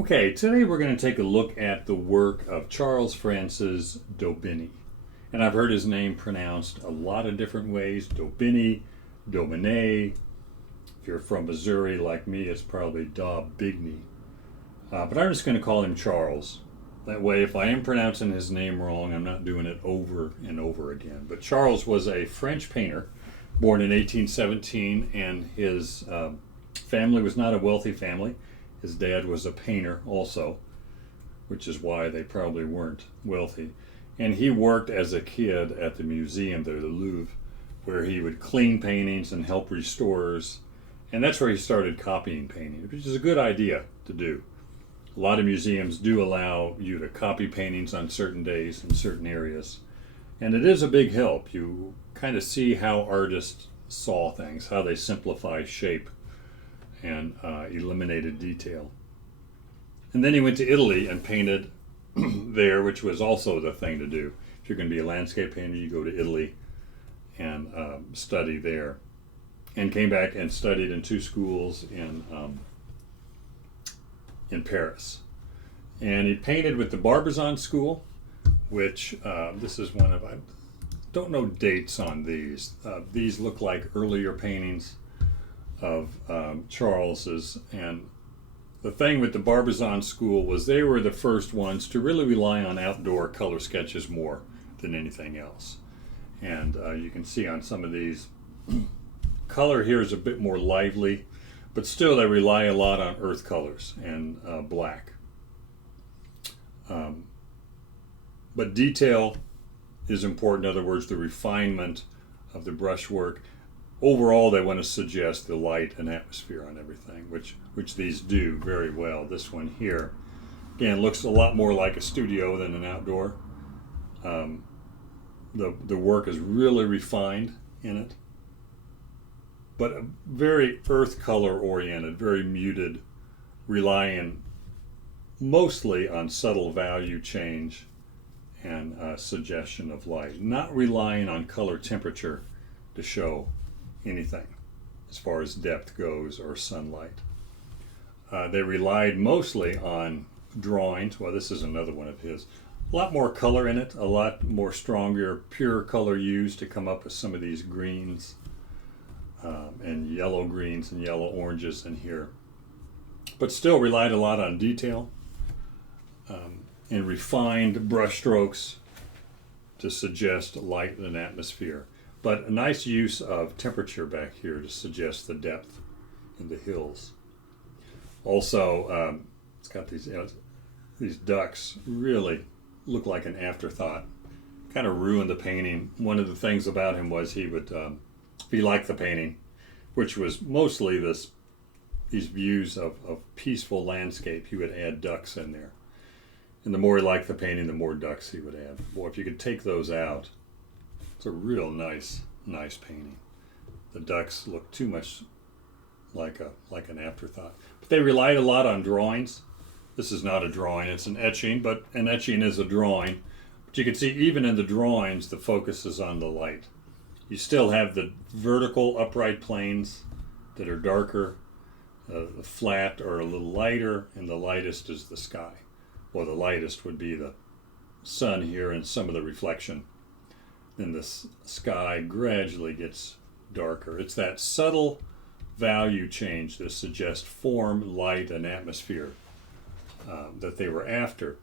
Okay, today we're going to take a look at the work of Charles Francis Daubigny. And I've heard his name pronounced a lot of different ways: Daubigny, Daubigny. If you're from Missouri like me, it's probably Daubigny. But I'm just going to call him Charles. That way, if I am pronouncing his name wrong, I'm not doing it over and over again. But Charles was a French painter born in 1817, and his family was not a wealthy family. His dad was a painter also, which is why they probably weren't wealthy. And he worked as a kid at the museum there, the Louvre, where he would clean paintings and help restorers. And that's where he started copying paintings, which is a good idea to do. A lot of museums do allow you to copy paintings on certain days in certain areas. And it is a big help. You kind of see how artists saw things, how they simplify shape and eliminated detail. And then he went to Italy and painted there, which was also the thing to do. If you're going to be a landscape painter, you go to Italy and study there. And came back and studied in two schools in Paris. And he painted with the Barbizon school, which this is one of, I don't know dates on these. These look like earlier paintings of Charles's. And the thing with the Barbizon school was they were the first ones to really rely on outdoor color sketches more than anything else. And you can see on some of these, color here is a bit more lively, but still they rely a lot on earth colors and black. But detail is important. In other words, the refinement of the brushwork. Overall, they want to suggest the light and atmosphere on everything, which these do very well. This one here, again, looks a lot more like a studio than an outdoor. The work is really refined in it, but very earth color oriented, very muted, relying mostly on subtle value change and suggestion of light, not relying on color temperature to show anything as far as depth goes or sunlight. They relied mostly on drawings. Well, this is another one of his. A lot more color in it, a lot more stronger, pure color used to come up with some of these greens and yellow greens and yellow oranges in here. But still relied a lot on detail and refined brush strokes to suggest light and atmosphere. But a nice use of temperature back here to suggest the depth in the hills. Also, it's got these ducks really look like an afterthought. Kind of ruined the painting. One of the things about him was he would, if he liked the painting, which was mostly these views of peaceful landscape, he would add ducks in there. And the more he liked the painting, the more ducks he would add. Boy, if you could take those out, it's a real nice painting. The ducks look too much like an afterthought. But they relied a lot on drawings. This is not a drawing, it's an etching, but an etching is a drawing. But you can see even in the drawings, the focus is on the light. You still have the vertical upright planes that are darker, the flat are a little lighter, and the lightest is the sky. Well, the lightest would be the sun here and some of the reflection. Then the sky gradually gets darker. It's that subtle value change that suggests form, light, and atmosphere that they were after.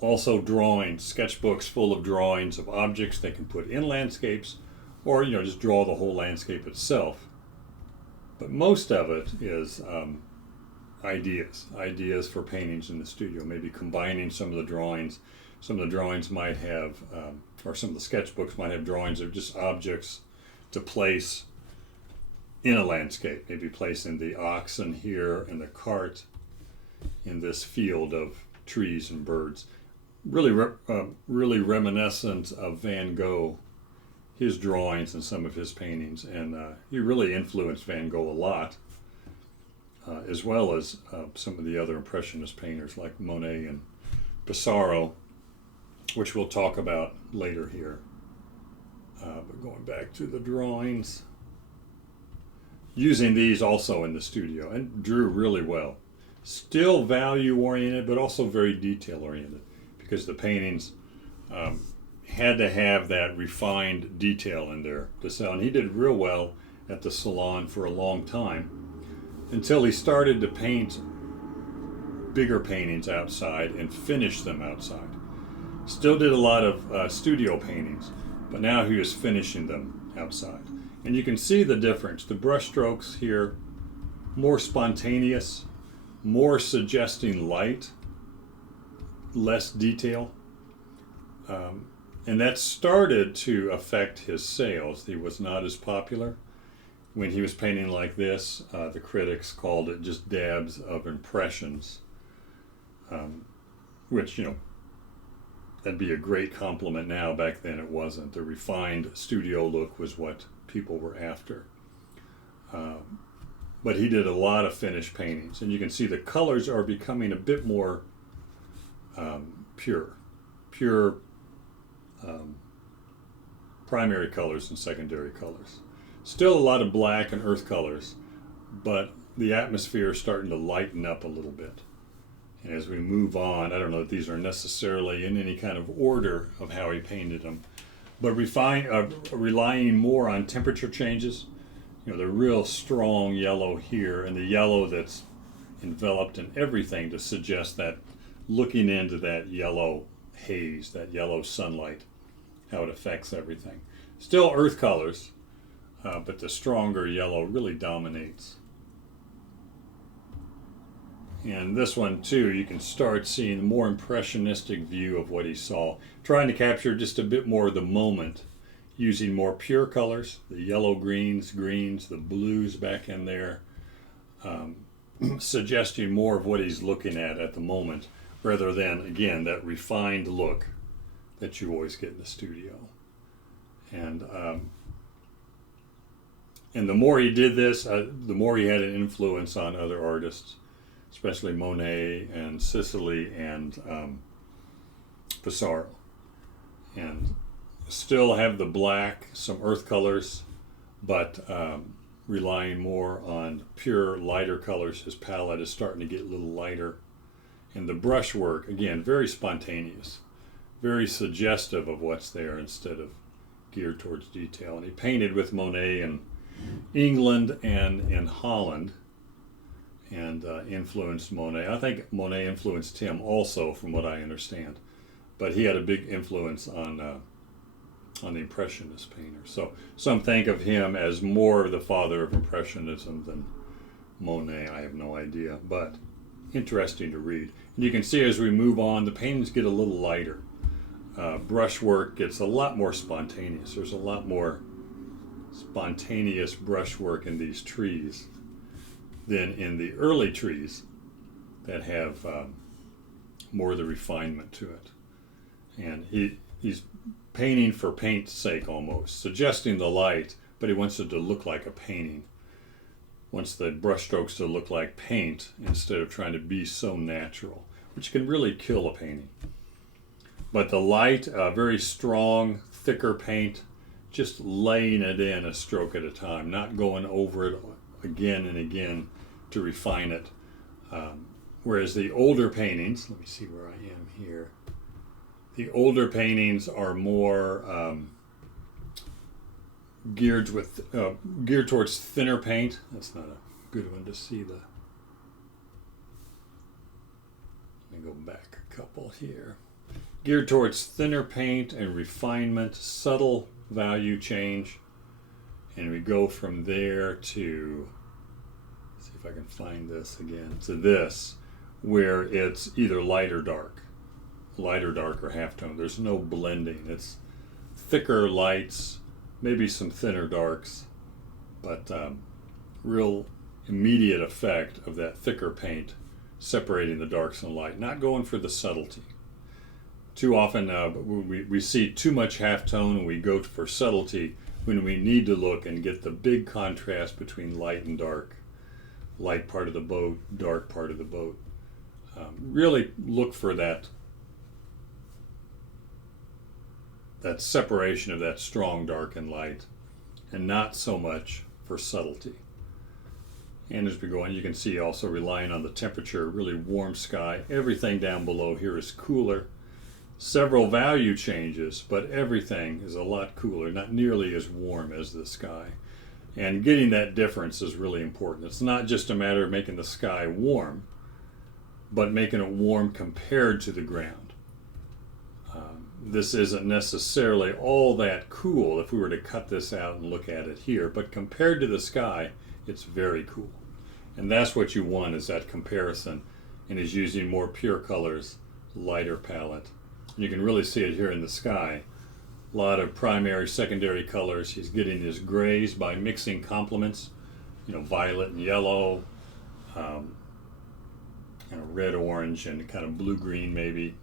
Also drawings, sketchbooks full of drawings of objects they can put in landscapes, or just draw the whole landscape itself. But most of it is ideas for paintings in the studio, maybe combining some of the drawings. Some of the drawings might have, or some of the sketchbooks might have drawings of just objects to place in a landscape. Maybe placing the oxen here and the cart in this field of trees and birds. Really reminiscent of Van Gogh, his drawings and some of his paintings. And he really influenced Van Gogh a lot, as well as some of the other Impressionist painters like Monet and Pissarro, which we'll talk about later here. But going back to the drawings, using these also in the studio, and drew really well. Still value oriented, but also very detail oriented, because the paintings had to have that refined detail in there to sell. And he did real well at the salon for a long time, until he started to paint bigger paintings outside and finish them outside. Still did a lot of studio paintings, but now he was finishing them outside. And you can see the difference. The brush strokes here, more spontaneous, more suggesting light, less detail. And that started to affect his sales. He was not as popular. When he was painting like this, the critics called it just dabs of impressions, which, that'd be a great compliment now. Back then it wasn't. The refined studio look was what people were after. But he did a lot of finished paintings, and you can see the colors are becoming a bit more pure primary colors and secondary colors. Still a lot of black and earth colors, but the atmosphere is starting to lighten up a little bit. And as we move on, I don't know if these are necessarily in any kind of order of how he painted them, but relying more on temperature changes. The real strong yellow here, and the yellow that's enveloped in everything to suggest that looking into that yellow haze, that yellow sunlight, how it affects everything. Still earth colors, but the stronger yellow really dominates. And this one too, you can start seeing a more impressionistic view of what he saw, trying to capture just a bit more of the moment, using more pure colors, the yellow greens, the blues back in there, suggesting more of what he's looking at the moment, rather than, again, that refined look that you always get in the studio. And the more he did this, the more he had an influence on other artists, especially Monet and Sicily and Pissarro. And still have the black, some earth colors, but relying more on pure lighter colors. His palette is starting to get a little lighter. And the brushwork, again, very spontaneous, very suggestive of what's there instead of geared towards detail. And he painted with Monet in England and in Holland, and influenced Monet. I think Monet influenced him also, from what I understand. But he had a big influence on the Impressionist painter. So some think of him as more the father of Impressionism than Monet. I have no idea, but interesting to read. And you can see as we move on, the paintings get a little lighter. Brushwork gets a lot more spontaneous. There's a lot more spontaneous brushwork in these trees than in the early trees that have more of the refinement to it. And he's painting for paint's sake almost, suggesting the light, but he wants it to look like a painting. Wants the brushstrokes to look like paint instead of trying to be so natural, which can really kill a painting. But the light, very strong, thicker paint, just laying it in a stroke at a time, not going over it again and again to refine it. Whereas the older paintings, let me see where I am here. The older paintings are more geared towards thinner paint. That's not a good one to see. Let me go back a couple here. Geared towards thinner paint and refinement, subtle value change, and we go from there to, let's see if I can find this again, to this, where it's either light or dark or halftone. There's no blending. It's thicker lights, maybe some thinner darks, but real immediate effect of that thicker paint separating the darks and light, not going for the subtlety. Too often we see too much halftone and we go for subtlety when we need to look and get the big contrast between light and dark, light part of the boat, dark part of the boat. Really look for that separation of that strong dark and light, and not so much for subtlety. And as we go on, you can see also relying on the temperature, really warm sky. Everything down below here is cooler. Several value changes, but everything is a lot cooler, not nearly as warm as the sky. And getting that difference is really important. It's not just a matter of making the sky warm, but making it warm compared to the ground. This isn't necessarily all that cool if we were to cut this out and look at it here, but compared to the sky, it's very cool. And that's what you want, is that comparison, and is using more pure colors, lighter palette. And you can really see it here in the sky. A lot of primary, secondary colors. He's getting his grays by mixing complements, violet and yellow, kind of red, orange, and kind of blue-green maybe.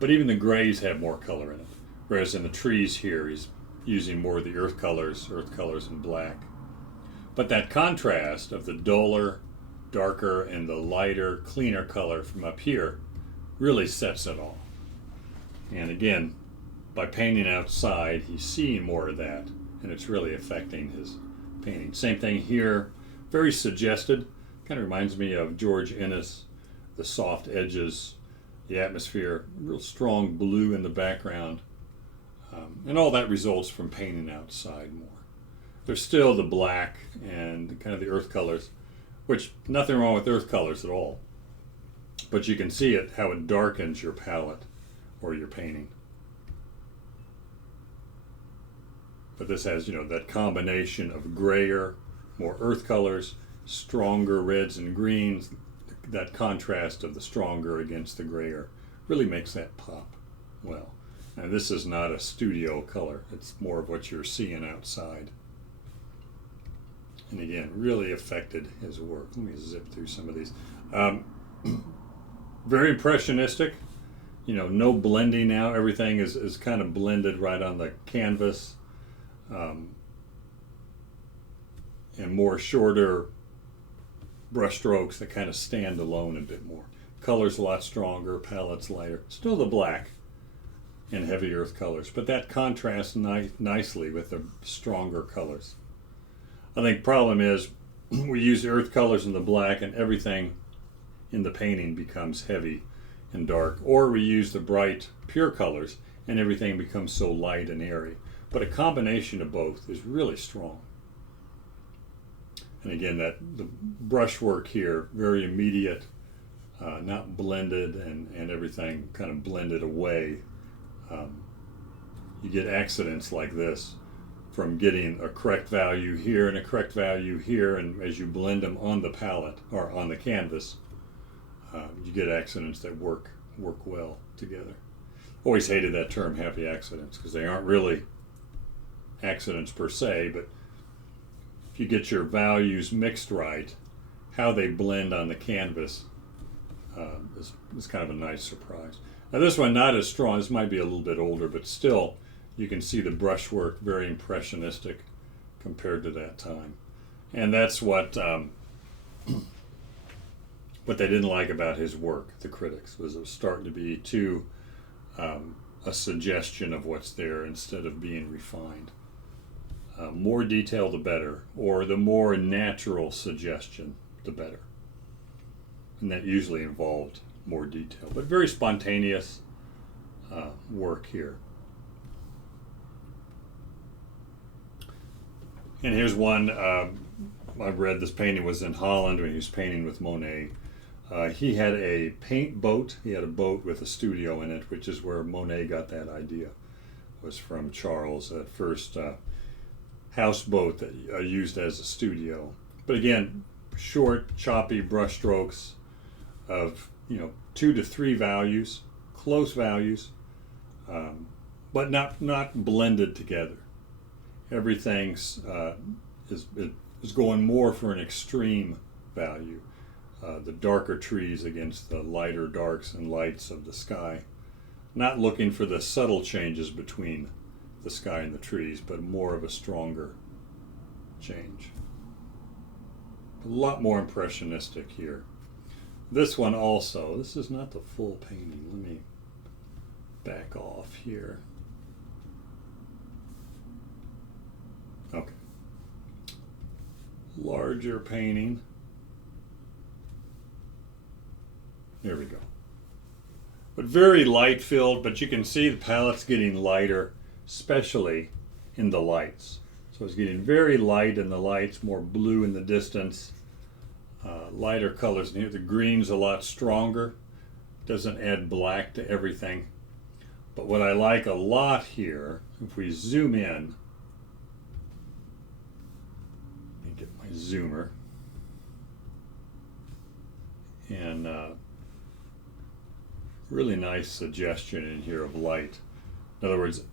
But even the grays have more color in it. Whereas in the trees here, he's using more of the earth colors and black. But that contrast of the duller, darker, and the lighter, cleaner color from up here really sets it all. And again, by painting outside, he's seeing more of that, and it's really affecting his painting. Same thing here, very suggested. Kind of reminds me of George Inness, the soft edges, the atmosphere, real strong blue in the background. And all that results from painting outside more. There's still the black and kind of the earth colors, which nothing wrong with earth colors at all. But you can see it, how it darkens your palette or your painting. But this has, that combination of grayer, more earth colors, stronger reds and greens. That contrast of the stronger against the grayer really makes that pop well. Now this is not a studio color. It's more of what you're seeing outside. And again, really affected his work. Let me zip through some of these. Very impressionistic. No blending now. Everything is kind of blended right on the canvas. And more shorter brush strokes that kind of stand alone a bit more. Colors a lot stronger, palettes lighter. Still the black and heavy earth colors, but that contrasts nicely with the stronger colors. I think the problem is we use the earth colors in the black and everything in the painting becomes heavy and dark, or we use the bright pure colors and everything becomes so light and airy. But a combination of both is really strong. And again, the brushwork here, very immediate, not blended and everything kind of blended away. You get accidents like this from getting a correct value here and a correct value here, and as you blend them on the palette or on the canvas, you get accidents that work well together. Always hated that term, happy accidents, because they aren't really accidents per se, but if you get your values mixed right, how they blend on the canvas is kind of a nice surprise. Now this one not as strong, this might be a little bit older, but still you can see the brushwork very impressionistic compared to that time. And that's what they didn't like about his work, the critics, was it was starting to be too a suggestion of what's there instead of being refined. More detail the better, or the more natural suggestion the better. And that usually involved more detail, but very spontaneous work here. And here's one, I read this painting was in Holland when he was painting with Monet. He had a paint boat. He had a boat with a studio in it, which is where Monet got that idea. Was from Charles, that first houseboat that used as a studio. But again, short, choppy brush strokes of 2 to 3 values, close values, but not blended together. Everything's is going more for an extreme value. The darker trees against the lighter darks and lights of the sky. Not looking for the subtle changes between the sky and the trees, but more of a stronger change. A lot more impressionistic here. This one also, this is not the full painting. Let me back off here. Okay. larger painting. There we go. But very light filled, but you can see the palette's getting lighter, especially in the lights. So it's getting very light in the lights, more blue in the distance, lighter colors in here. The green's a lot stronger, doesn't add black to everything. But what I like a lot here, if we zoom in, let me get my zoomer, and really nice suggestion in here of light. In other words,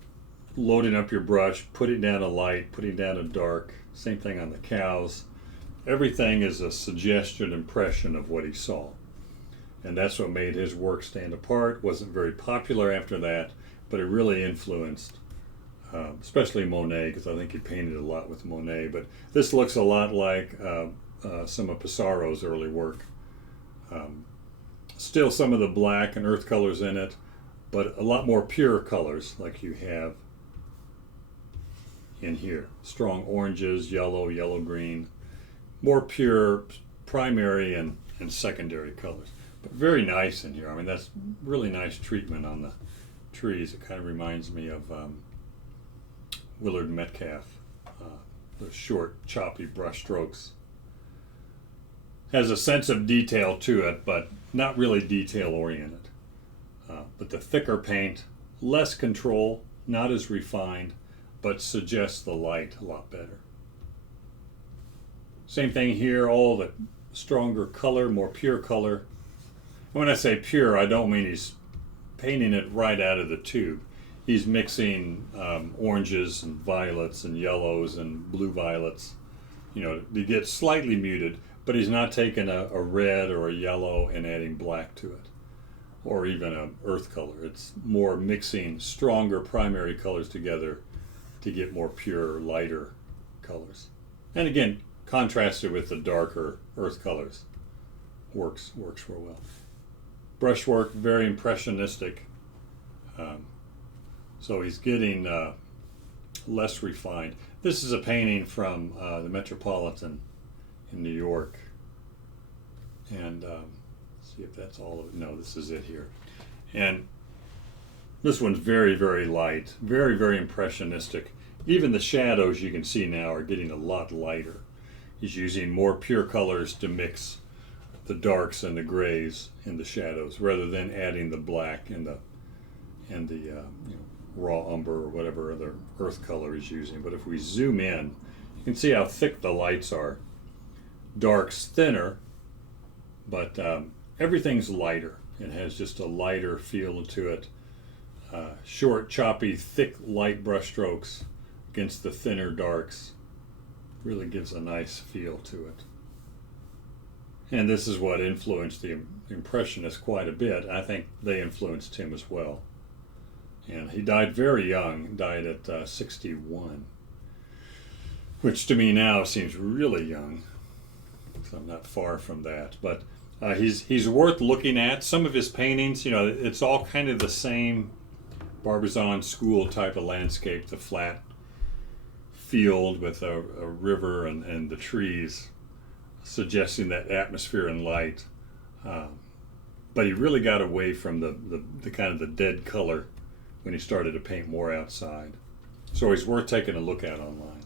loading up your brush, putting down a light, putting down a dark, same thing on the cows. Everything is a suggestion, impression of what he saw. And that's what made his work stand apart. Wasn't very popular after that, but it really influenced, especially Monet, because I think he painted a lot with Monet. But this looks a lot like some of Pissarro's early work. Still some of the black and earth colors in it, but a lot more pure colors like you have in here. Strong oranges, yellow, yellow-green, more pure primary and secondary colors. But very nice in here. I mean, that's really nice treatment on the trees. It kind of reminds me of Willard Metcalf, the short, choppy brush strokes. Has a sense of detail to it, but not really detail-oriented. But the thicker paint, less control, not as refined, but suggests the light a lot better. Same thing here, all the stronger color, more pure color. When I say pure, I don't mean he's painting it right out of the tube. He's mixing oranges and violets and yellows and blue violets, you know, to get slightly muted, but he's not taking a red or a yellow and adding black to it, or even an earth color. It's more mixing stronger primary colors together to get more pure, lighter colors. And again, contrasted with the darker earth colors, works real well. Brushwork, very impressionistic. So he's getting less refined. This is a painting from the Metropolitan in New York. And see if that's all of it. No, this is it here. And this one's very, very light, very, very impressionistic. Even the shadows you can see now are getting a lot lighter. He's using more pure colors to mix the darks and the grays in the shadows, rather than adding the black and the you know, raw umber or whatever other earth color he's using. But if we zoom in, you can see how thick the lights are. Dark's thinner, but everything's lighter. It has just a lighter feel to it. Short, choppy, thick, light brush strokes against the thinner darks really gives a nice feel to it. And this is what influenced the Impressionists quite a bit. I think they influenced him as well. And he died very young, died at 61, which to me now seems really young. So I'm not far from that. But he's worth looking at. Some of his paintings, you know, it's all kind of the same Barbizon school type of landscape, the flat field with a river and the trees, suggesting that atmosphere and light. But he really got away from the kind of the dead color when he started to paint more outside. So he's worth taking a look at online.